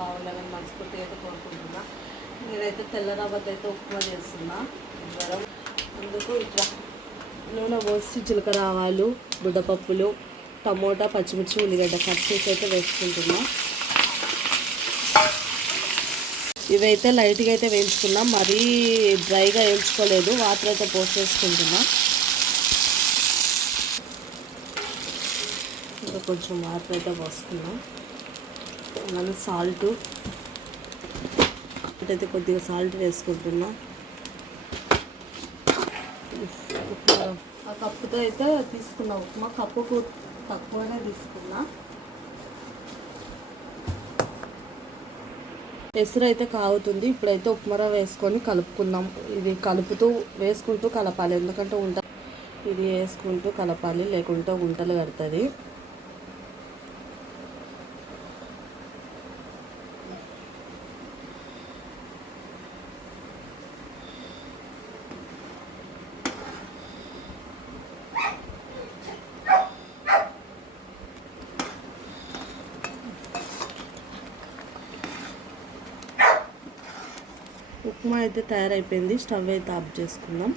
బాగుండాలని మనస్ఫూర్తిగా అయితే కోరుకుంటున్నా. నేనైతే తెల్ల రవ్వతో అయితే ఉప్మా చేస్తున్నా. అందుకు ఇట్లా నూనె పోసి జీలకర్ర ఆవాలు బుడ్డపప్పులు టమోటా పచ్చిమిర్చి ఉల్లిగడ్డ కట్ చేసి అయితే వేసుకుంటున్నా. ఇవైతే లైట్గా అయితే వేయించుకున్నాం, మరీ డ్రైగా వేయించుకోలేదు. వాటర్ అయితే పోసేసుకుంటున్నా. ఇంకా కొంచెం వాటర్ అయితే పోసుకున్నాం. అలానే సాల్ట్ అయితే కొద్దిగా సాల్ట్ వేసుకుంటున్నా. ఆ కప్పుతో అయితే తీసుకున్నా ఉప్మా, కప్పుకు తక్కువనే తీసుకున్నా. ఎసురు అయితే కాగుతుంది. ఇప్పుడైతే ఉప్మా రవ్వ వేసుకొని కలుపుకుందాం. ఇది కలుపుతూ వేసుకుంటూ కలపాలి, ఎందుకంటే ఇది వేసుకుంటూ కలపాలి, లేకుంటే గుంటలు కడుతుంది. ఉప్మా అయితే తయారైపోయింది. స్టవ్ అయితే ఆఫ్ చేసుకుందాం.